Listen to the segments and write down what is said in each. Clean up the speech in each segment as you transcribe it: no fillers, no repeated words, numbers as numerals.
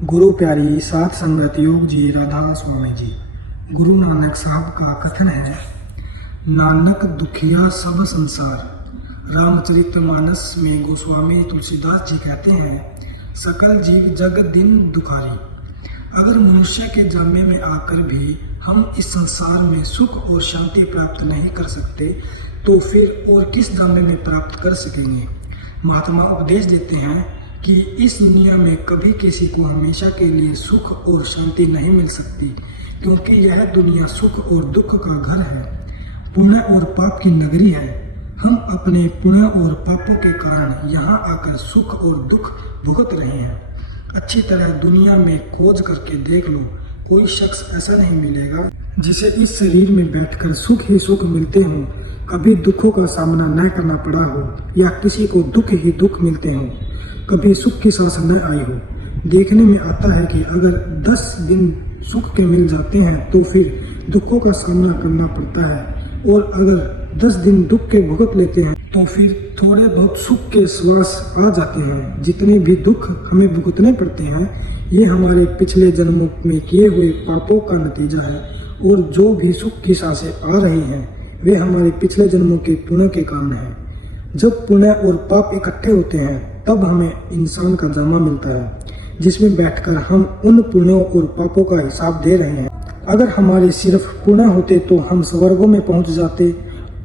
गुरु प्यारी साध संगत योग जी राधा स्वामी जी। गुरु नानक साहब का कथन है, नानक दुखिया सब संसार। रामचरितमानस में गोस्वामी तुलसीदास जी कहते हैं, सकल जीव जग दिन दुखारी। अगर मनुष्य के जामे में आकर भी हम इस संसार में सुख और शांति प्राप्त नहीं कर सकते तो फिर और किस जामे में प्राप्त कर सकेंगे। महात्मा उपदेश देते हैं कि इस दुनिया में कभी किसी को हमेशा के लिए सुख और शांति नहीं मिल सकती, क्योंकि यह दुनिया सुख और दुख का घर है, पुण्य और पाप की नगरी है। हम अपने पुण्य और पापों के कारण यहाँ आकर सुख और दुख भुगत रहे हैं। अच्छी तरह दुनिया में खोज करके देख लो, कोई शख्स ऐसा नहीं मिलेगा जिसे इस शरीर में बैठकर सुख ही सुख मिलते हों, कभी दुखों का सामना न करना पड़ा हो या किसी को दुख ही दुख मिलते हों, कभी सुख की सांस न आई हो। देखने में आता है कि अगर 10 दिन सुख के मिल जाते हैं तो फिर दुखों का सामना करना पड़ता है, और अगर 10 दिन दुख के भुगत लेते हैं तो फिर थोड़े बहुत सुख के श्वास आ जाते हैं। जितने भी दुख हमें भुगतने पड़ते हैं ये हमारे पिछले जन्मों में किए हुए पापों का नतीजा है, और जो भी सुख की सांसें आ रही हैं वे हमारे पिछले जन्मों के पुण्य के कारण हैं। जब पुण्य और पाप इकट्ठे होते हैं तब हमें इंसान का जामा मिलता है, जिसमें बैठकर हम उन पुण्यों और पापों का हिसाब दे रहे हैं। अगर हमारे सिर्फ पुण्य होते तो हम स्वर्गों में पहुंच जाते,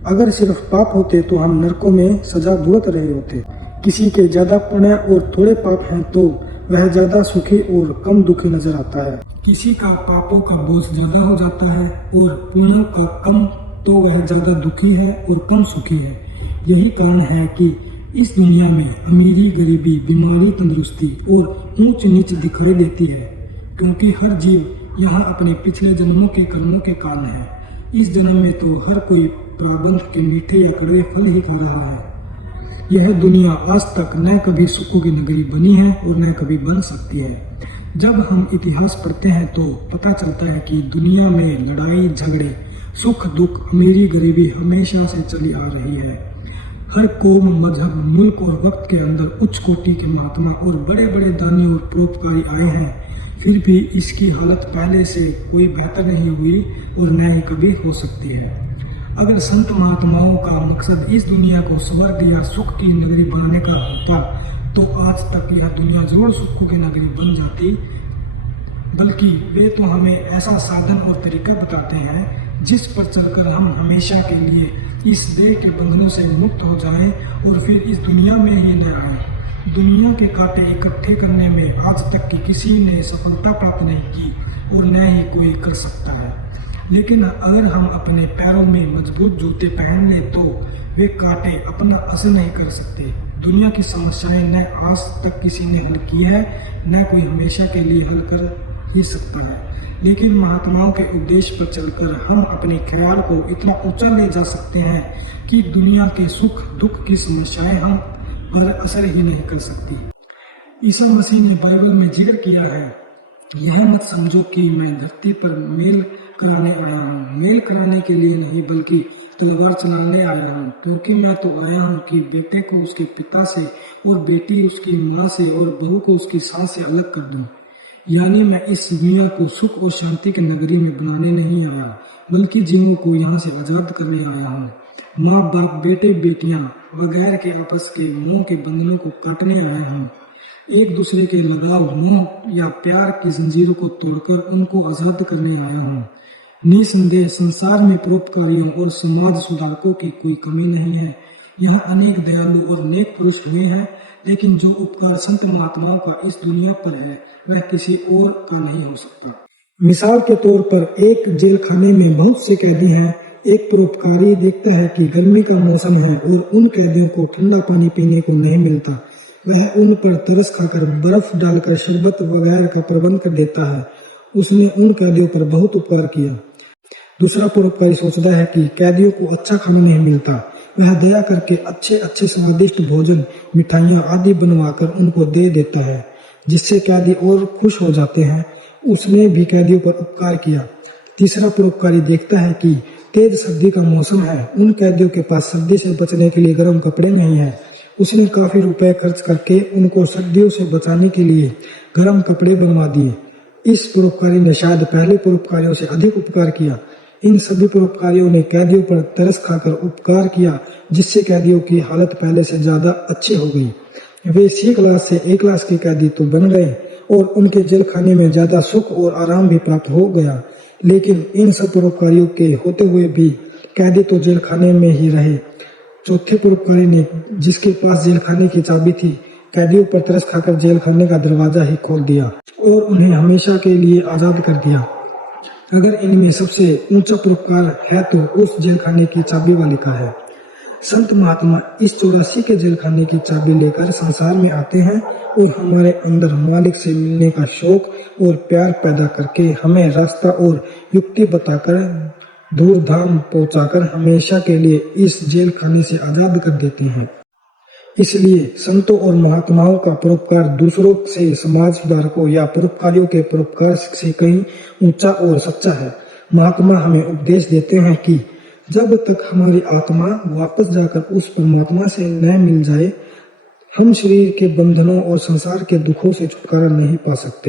अगर सिर्फ पाप होते तो हम नरकों में सजा भुगत रहे होते। किसी के ज्यादा पुण्य और थोड़े पाप हैं तो वह ज्यादा सुखी और कम दुखी नजर आता है। किसी का पापों का बोझ ज्यादा हो जाता है और पुण्यों का कम, तो वह ज्यादा दुखी है और कम सुखी है। यही कारण है कि इस दुनिया में अमीरी गरीबी, बीमारी तंदुरुस्ती और ऊंच नीच दिखाई देती है, क्योंकि हर जीव यहाँ अपने पिछले जन्मों के कर्मों के कारण है। इस जन्म में तो हर कोई प्रारब्ध के मीठे या कड़वे फल ही खा रहा है। यह दुनिया आज तक न कभी सुखों की नगरी बनी है और न कभी बन सकती है। जब हम इतिहास पढ़ते हैं तो पता चलता है कि दुनिया में लड़ाई झगड़े, सुख दुख, अमीरी गरीबी हमेशा से चली आ रही है। हर कौम, मजहब, मुल्क और वक्त के अंदर उच्च कोटि के महात्मा और बड़े बड़े दानी और परोपकारी आए हैं, फिर भी इसकी हालत पहले से कोई बेहतर नहीं हुई और न ही कभी हो सकती है। अगर संत महात्माओं का मकसद इस दुनिया को स्वर्ग या सुख की नगरी बनाने का होता तो आज तक यह दुनिया जरूर सुखों की नगरी बन जाती, बल्कि वे तो हमें ऐसा साधन और तरीका बताते हैं जिस पर चलकर हम हमेशा के लिए इस देह के बंधनों से मुक्त हो जाएं और फिर इस दुनिया में ही न आए। दुनिया के कांटे इकट्ठे करने में आज तक की किसी ने सफलता प्राप्त नहीं की और न ही कोई कर सकता है। लेकिन अगर हम अपने पैरों में मजबूत जूते पहन ले तो वे कांटे अपना असर नहीं कर सकते। दुनिया की समस्याएं न आज तक किसी ने हल की है, न कोई हमेशा के लिए हल कर ही सकता है। लेकिन महात्माओं के उपदेश पर चलकर हम अपने ख्याल को इतना ऊंचा ले जा सकते हैं कि दुनिया के सुख दुख की समस्याएं हम पर असर ही नहीं कर सकती। ईसा मसीह ने बाइबल में जिक्र किया है, यह मत समझो कि मैं धरती पर मेल कराने आया हूँ। मेल कराने के लिए नहीं बल्कि तलवार चलाने आया हूँ, क्योंकि मैं तो आया हूँ कि बेटे को उसके पिता से और बेटी उसकी माँ से और बहू को उसकी सास से अलग कर दूँ। यानी मैं इस दुनिया को सुख और शांति की नगरी में बनाने नहीं आया, बल्कि जीवों को यहाँ से आजाद करने आया हूँ। माँ बाप, बेटे बेटियाँ वगैरह के आपस के मोह के बंधनों को काटने आया हूँ। एक दूसरे के लगाव, मोह या प्यार की जंजीरों को तोड़कर उनको आजाद करने आया हूँ। निसंदेह संसार में परोपकारियों और समाज सुधारकों की कोई कमी नहीं है। यहाँ अनेक दयालु और नेक पुरुष हुए हैं, लेकिन जो उपकार संत महात्माओं का इस दुनिया पर है वह किसी और का नहीं हो सकता। मिसाल के तौर पर एक जेल खाने में बहुत से कैदी हैं। एक परोपकारी देखता है कि गर्मी का मौसम है और उन कैदियों को ठंडा पानी पीने को नहीं मिलता। वह उन पर तरस खाकर बर्फ डालकर शरबत वगैरह का प्रबंध कर देता है। उसने उन कैदियों पर बहुत उपकार किया। दूसरा परोपकारी सोचता है कि कैदियों को अच्छा खाना नहीं मिलता। वह दया करके अच्छे अच्छे स्वादिष्ट भोजन, मिठाइयाँ आदि बनवाकर उनको दे देता है, जिससे कैदी और खुश हो जाते हैं। उसने भी कैदियों पर उपकार किया। तीसरा परोपकारी देखता है कि तेज सर्दी का मौसम है, उन कैदियों के पास सर्दी से बचने के लिए गर्म कपड़े नहीं है। उसने काफी रुपए खर्च करके उनको सर्दियों से बचाने के लिए गर्म कपड़े बनवा दिए। इस परोपकारी ने शायद पहले परोपकारियों से अधिक उपकार किया। इन सभी परोपकारियों ने कैदियों पर तरस खाकर उपकार किया, जिससे कैदियों की हालत पहले से ज्यादा अच्छी हो गई। वे सी क्लास से ए क्लास के कैदी तो बन गए और उनके जेल खाने में ज्यादा सुख और आराम भी प्राप्त हो गया। लेकिन इन सब परोपकारियों के होते हुए भी कैदी तो जेल खाने में ही रहे। चौथे परोपकारी ने, जिसके पास जेल खाने की चाबी थी, कैदियों पर तरस खाकर जेल खाने का दरवाजा ही खोल दिया और उन्हें हमेशा के लिए आजाद कर दिया। अगर इनमें सबसे ऊंचा परोपकार है तो उस जेल खाने की चाबी वाले का है। संत महात्मा इस 84 के जेल खाने की चाबी लेकर संसार में आते हैं और हमारे अंदर मालिक से मिलने का शौक और प्यार पैदा करके हमें रास्ता और युक्ति बताकर दूर धाम पहुंचाकर हमेशा के लिए इस जेल खाने से आजाद कर देते हैं। इसलिए संतों और महात्माओं का परोपकार दूसरों से समाज सुधारकों या परोपकारियों के परोपकार से कहीं ऊंचा और सच्चा है। महात्मा हमें उपदेश देते हैं कि जब तक हमारी आत्मा वापस जाकर उस परमात्मा से न मिल जाए, हम शरीर के बंधनों और संसार के दुखों से छुटकारा नहीं पा सकते।